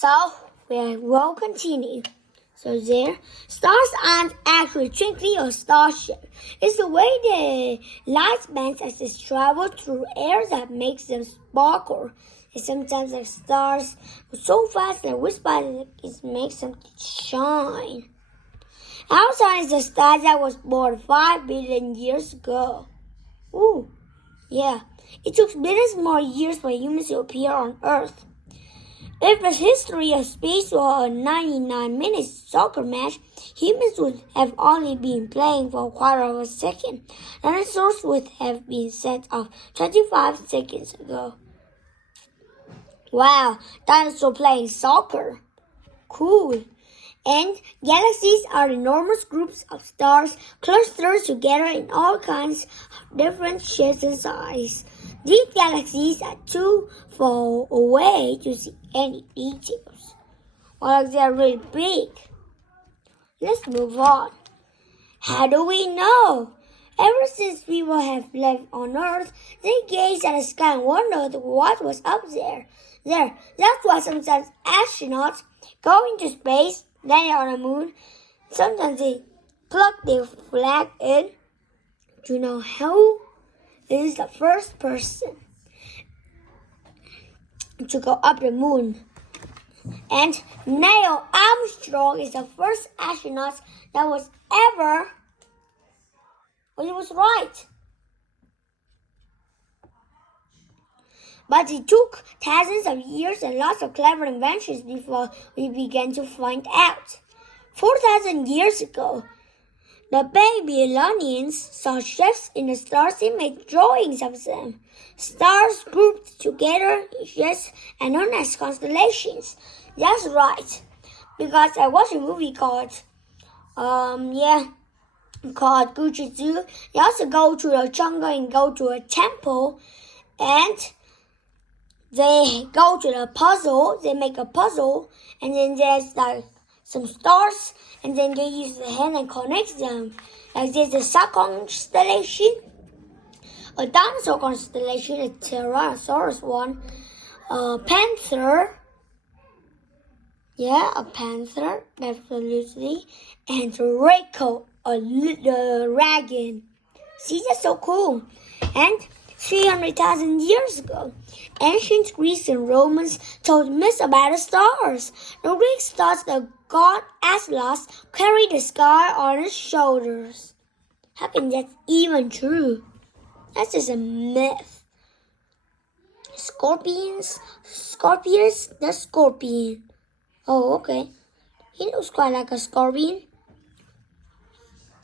So we will continue. So there, stars aren't actually twinkling or star-shaped. It's the way the light bends as they travel through air that makes them sparkle. And sometimes the stars go so fast that whisper it makes them shine. Our sun is a star that was born 5 billion years ago. Ooh, yeah. It took billions more years for humans to appear on Earth. If the history of space were a 99-minute soccer match, humans would have only been playing for a quarter of a second. Dinosaurs would have been set off 25 seconds ago. Wow, dinosaurs playing soccer. Cool. And galaxies are enormous groups of stars clustered together in all kinds of different shapes and sizes. These galaxies are too far away to see any details. Well, they are really big. Let's move on. How do we know? Ever since people have lived on Earth, they gazed at the sky and wondered what was up there. That's why sometimes astronauts go into space, land on the moon. Sometimes they plug their flag in. Do you know who is the first person to go up the moon? And Neil Armstrong is the first astronaut that was ever. Well, he was right. But it took thousands of years and lots of clever inventions before we began to find out. 4,000 years ago, the Babylonians saw shapes in the stars and made drawings of them. Stars grouped together, yes, and known as constellations. That's right, because I watched a movie called Gucci Zoo. They also go to the jungle and go to a temple, and they go to the puzzle. They make a puzzle, and then there's like some stars, and then they use the hand and connect them. Like there's a sun constellation, a dinosaur constellation, a Tyrannosaurus one, a panther. Yeah, a panther, absolutely, and Draco, the dragon. See, that's so cool. And 300,000 years ago, ancient Greeks and Romans told myths about the stars. The Greeks thought the god Atlas carried the sky on his shoulders. How can that even true? That's just a myth. Scorpions, the scorpion. Oh, okay. He looks quite like a scorpion.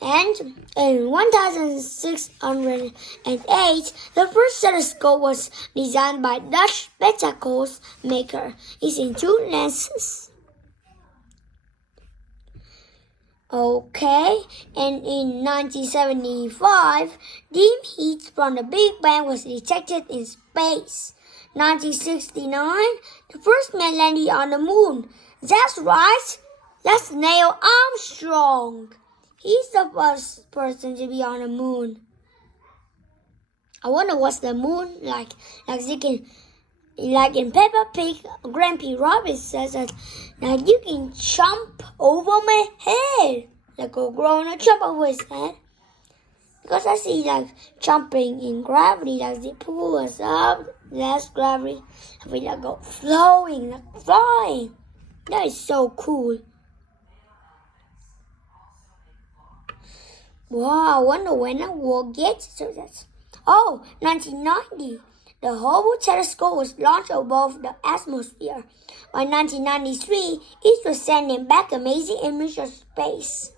And in 1608, the first telescope was designed by Dutch spectacles maker using 2 lenses. Okay, and in 1975, dim heat from the Big Bang was detected in space. 1969, the first man landed on the moon. That's right, that's Neil Armstrong. He's the first person to be on the moon. I wonder what's the moon like. Like in Peppa Pig, Grampy Rabbit says that now you can jump over my head. Like a grown-up jump over his head. Because I see like jumping in gravity, like they pull us up, less gravity, and we like go flowing, like flying. That is so cool. Wow, I wonder when I will get to that. 1990. The Hubble telescope was launched above the atmosphere. By 1993, it was sending back amazing images of space.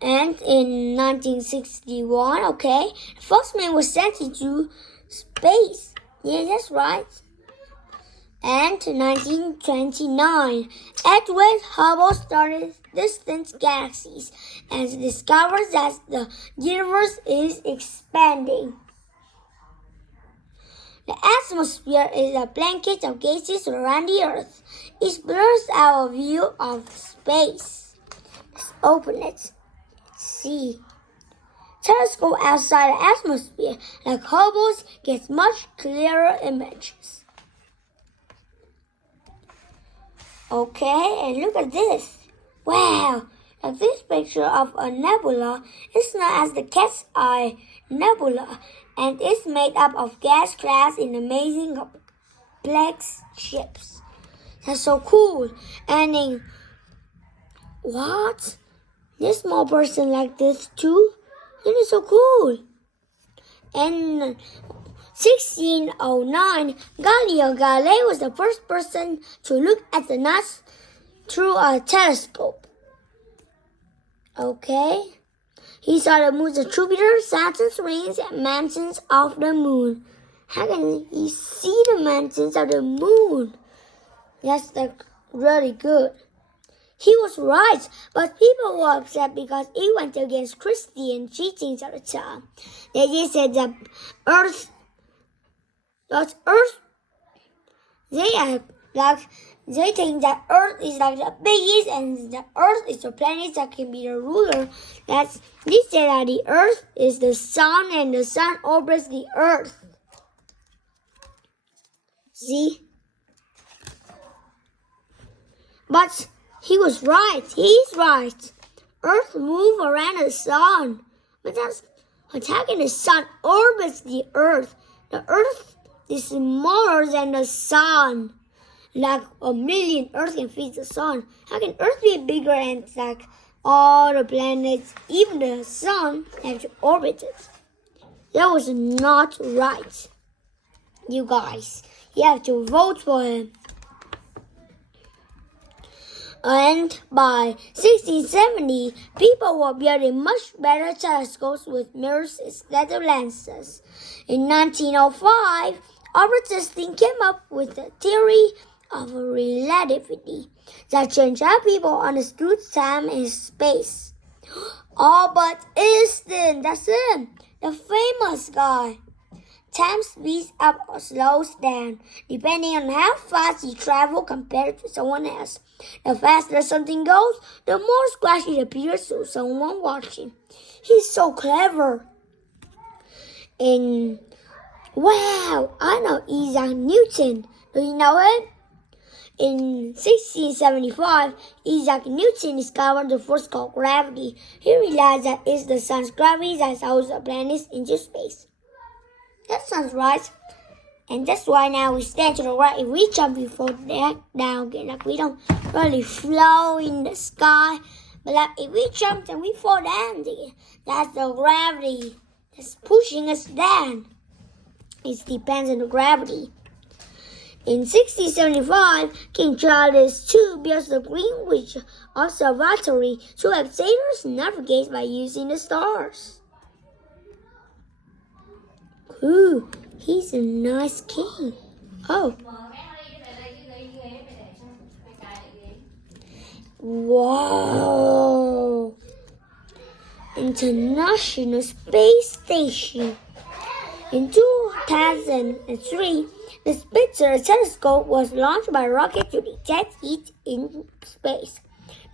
And in 1961, the first man was sent into space. Yeah, that's right. And 1929, Edwin Hubble studied distant galaxies and discovered that the universe is expanding. The atmosphere is a blanket of gases around the Earth. It blurs our view of space. Let's open it. Let's see. Telescope outside the atmosphere, like Hubble's, gets much clearer images. Okay, and look at this. Wow, now this picture of a nebula is known as the Cat's Eye Nebula, and it's made up of gas clouds in amazing complex shapes. That's so cool. And then, what? This small person like this too? It is so cool. In 1609, Galileo Galilei was the first person to look at the night through a telescope. Okay. He saw the moons of Jupiter, Saturn's rings, and mountains of the moon. How can he see the mountains of the moon? That's really good. He was right, but people were upset because he went against Christian teachings at the time. They just said that they think that Earth is like the biggest and the Earth is the planet that can be the ruler. They say that the Earth is the sun and the sun orbits the Earth. See? But he was right. He's right. Earth moves around the sun. But that's attacking the sun orbits the Earth. The Earth is smaller than the sun. Like a million Earth can feed the sun. How can Earth be bigger and like all the planets, even the sun, have to orbit it? That was not right. You guys, you have to vote for him. And by 1670, people were building much better telescopes with mirrors instead of lenses. In 1905, Albert Einstein came up with the theory of relativity that changed how people understood time and space. Albert Einstein, that's him, the famous guy. Time speeds up or slows down, depending on how fast you travel compared to someone else. The faster something goes, the more scratch it appears to someone watching. He's so clever. Wow, I know Isaac Newton. Do you know him? In 1675, Isaac Newton discovered the force called gravity. He realized that it's the sun's gravity that throws the planets into space. That sounds right. And that's why now we stand to the right. If we jump, we fall down again. Like we don't really flow in the sky. But like if we jump, then we fall down again. That's the gravity that's pushing us down. It depends on the gravity. In 1675, King Charles II built the Greenwich Observatory to help sailors navigate by using the stars. Ooh, he's a nice king. Oh. Wow. International Space Station. In 2003, the Spitzer telescope was launched by rocket to detect heat in space.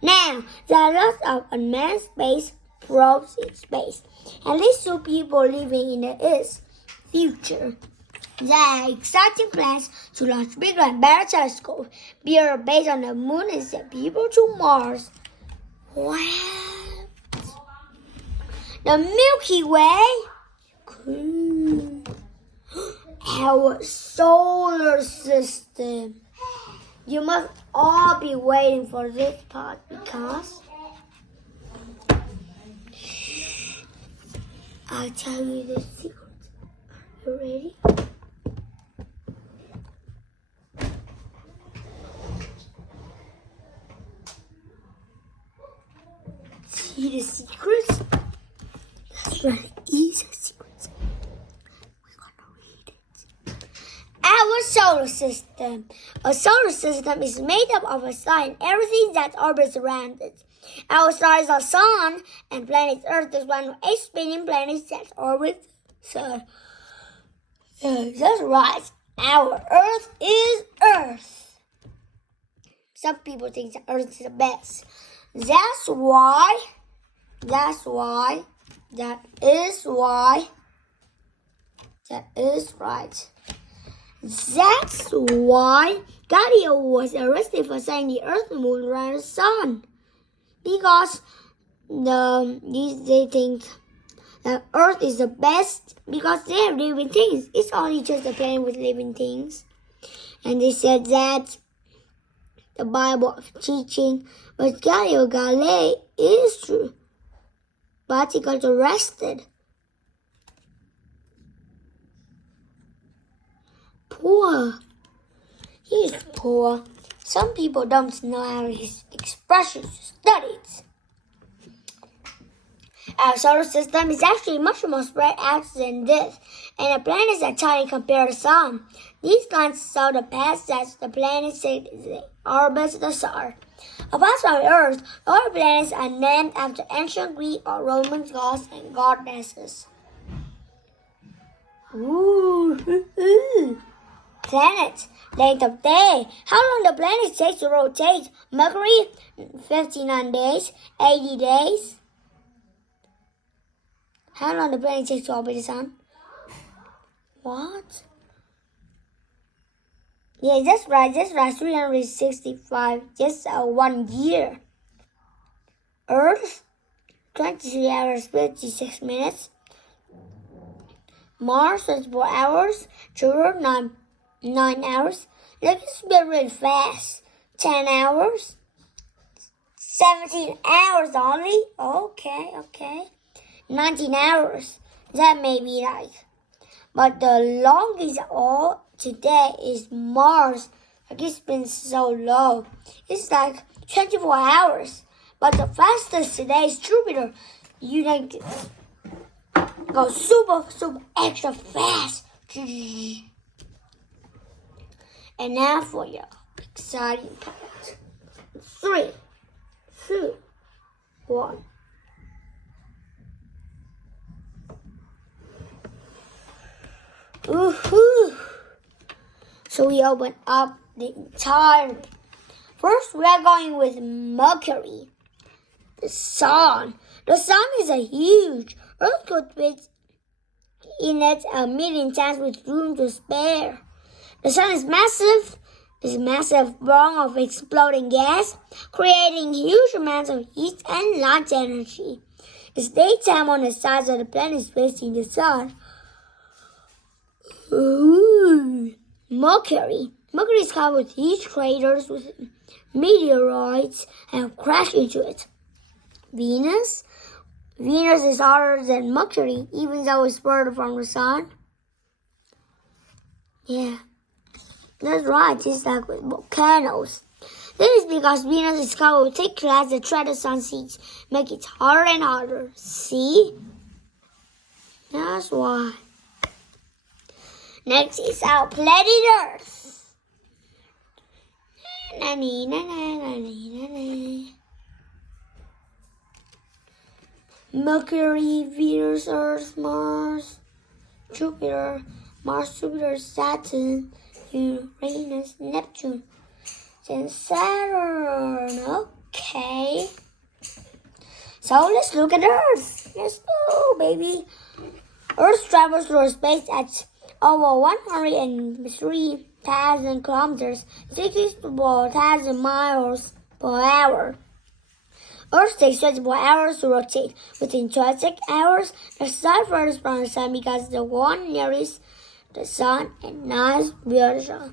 Now, there are lots of unmanned space probes in space, and these two people living in the Earth future. There are exciting plans to launch bigger and better telescopes based on the moon and send people to Mars. What? The Milky Way? Cool. Our solar system. You must all be waiting for this part because I'll tell you the secret. You ready? See the secrets? That's really easy secrets. We're gonna read it. Our solar system. A solar system is made up of a star and everything that orbits around it. Our star is our sun, and planet Earth is one of 8 spinning planets that orbit the sun. That's right. Our Earth is Earth. Some people think that Earth is the best. That is right. That's why Galileo was arrested for saying the Earth moved around the sun. Because they think that Earth is the best because they have living things. It's only just a planet with living things. And they said that the Bible of teaching, but Galileo Galilei is true. But he got arrested. Poor. He's poor. Some people don't know how his expressions studied. Our solar system is actually much more spread out than this, and the planets are tiny compared to the sun. These lines show the path that the planets take as they orbit the sun. Apart from Earth, other planets are named after ancient Greek or Roman gods and goddesses. Planets. Length of day. How long the planet takes to rotate? Mercury, 59 days, 80 days. How long the planet takes to orbit the sun? What? Yeah, that's right. 365. Just 1 year. Earth, 23 hours, 56 minutes. Mars, 24 hours. Jupiter, 9 hours. Look, it's really fast. 10 hours. 17 hours only. Okay. 19 hours. That may be like. But the longest all today is Mars. Like it's been so low. It's like 24 hours. But the fastest today is Jupiter. You like go super extra fast. And now for your exciting part. 3, 2, 1. Woohoo! So we open up the entire. First, we are going with Mercury. The sun. The sun is a huge. Earth could fit in it 1,000,000 times with room to spare. The sun is massive. It's a massive ball of exploding gas, creating huge amounts of heat and light energy. It's daytime on the sides of the planets facing the sun. Ooh. Mercury. Mercury is covered with huge craters with meteoroids have crashed into it. Venus. Venus is harder than Mercury, even though it's further from the sun. Yeah, that's right. It's like with volcanoes. This is because Venus is covered with thick clouds that trap the sun's heat, make it harder and harder. See? That's why. Next is our planet Earth. Mercury, Venus, Earth, Mars, Jupiter, Saturn, Uranus, Neptune, and Saturn. Okay. So let's look at Earth. Let's go, baby. Earth travels through space at over 103,000 kilometers, 64,000 miles per hour. Earth takes 24 hours to rotate. Within 26 hours, the sun furthest from the sun because the one nearest the sun and nice beautiful.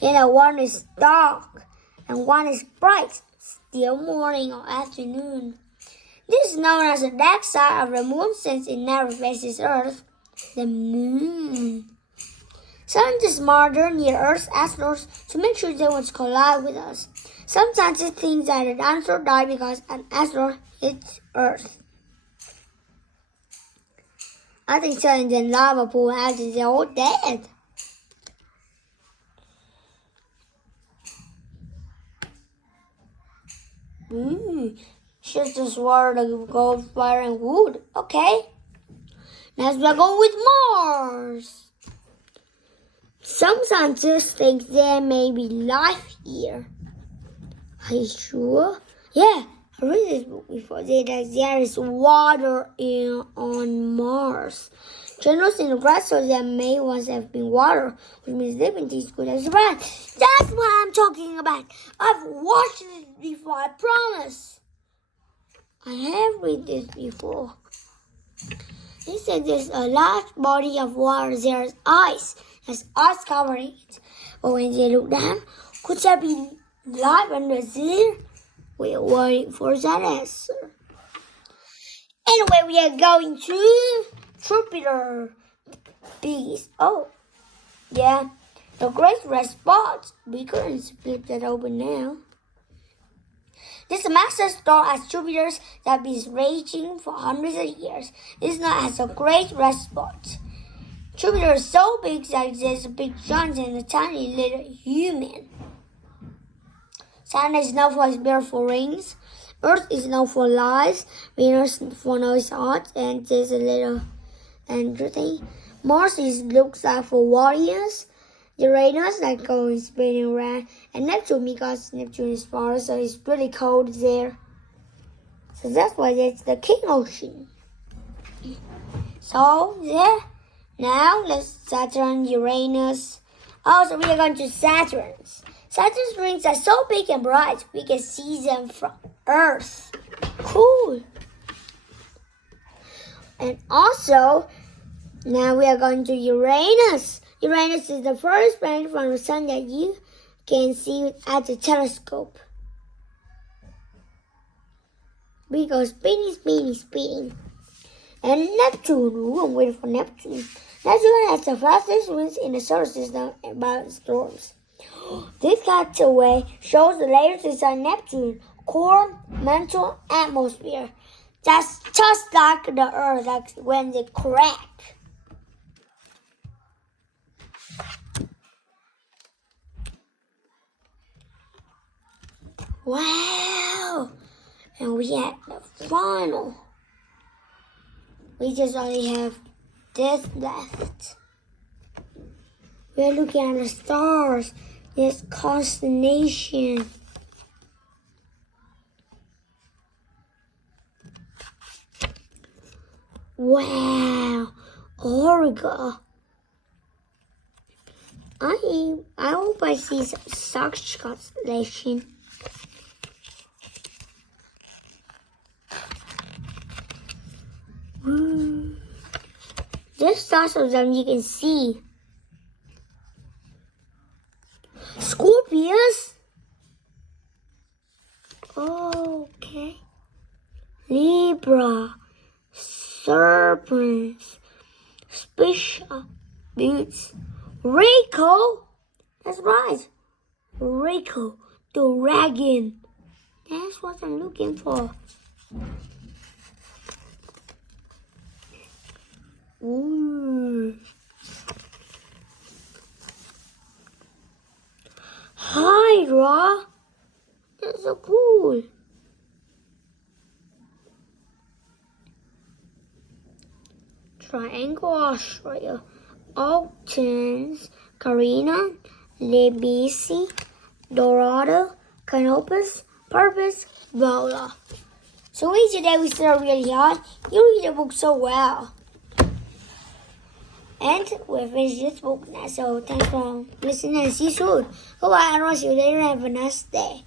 And the one is dark and one is bright, still morning or afternoon. This is known as the dark side of the moon since it never faces Earth. The moon. Scientists monitor near Earth's astronauts to make sure they won't collide with us. Sometimes it thinks that an dinosaur died because an asteroid hit Earth. I think so, and then lava pool has is all dead. Just as water, the gold, fire, and wood. Okay. Next we're going with Mars. Some scientists think there may be life here. Are you sure? Yeah, I read this book before. There is water on Mars. Channels in the grass so that may once have been water, which means living things good as rat. That's what I'm talking about. I've watched this before, I promise. I have read this before. They said there's a large body of water, there's ice. There's ice covering it. But when they look down, could there be life under there? We're waiting for that answer. Anyway, we are going to Jupiter. Bees. Oh, yeah. The great red spot. We couldn't split that open now. This massive star as Jupiter's that been raging for hundreds of years. It's known as a great red spot. Jupiter is so big that there's a big giant and a tiny little human. Saturn is known for its beautiful rings. Earth is known for lights. Venus for noise hot, and there's a little thing. Mars looks like for warriors. Uranus that goes spinning around, and Neptune because Neptune is far, so it's pretty cold there. So that's why it's the King Ocean. So there. Now let's Saturn, Uranus. Oh, so we are going to Saturn's. Saturn's rings are so big and bright we can see them from Earth. Cool. And also, now we are going to Uranus. Uranus is the first planet from the sun that you can see at the telescope. We go spinning. And Neptune, I'm waiting for Neptune. Neptune has the fastest winds in the solar system about storms. This cutaway shows the layers inside Neptune, core, mantle, atmosphere. That's just like the Earth, like when they crack. Wow! And we have the final. We just only have this left. We're looking at the stars. This constellation. Wow! Origo. I hope I see some such constellation. There's lots of them you can see. Scorpius. Okay. Libra. Serpents. Specia. Boots. Rico. That's right. Rico. The dragon. That's what I'm looking for. Ooh. Hydra. That's so cool. Triangle Australia. Octans. Carina. Libisi. Dorado. Canopus. Purpose. Bola. So today we started really hard. You read the book so well. And we've finished this book now, so thanks for listening and see you soon. Goodbye, and I'll see you later. Have a nice day.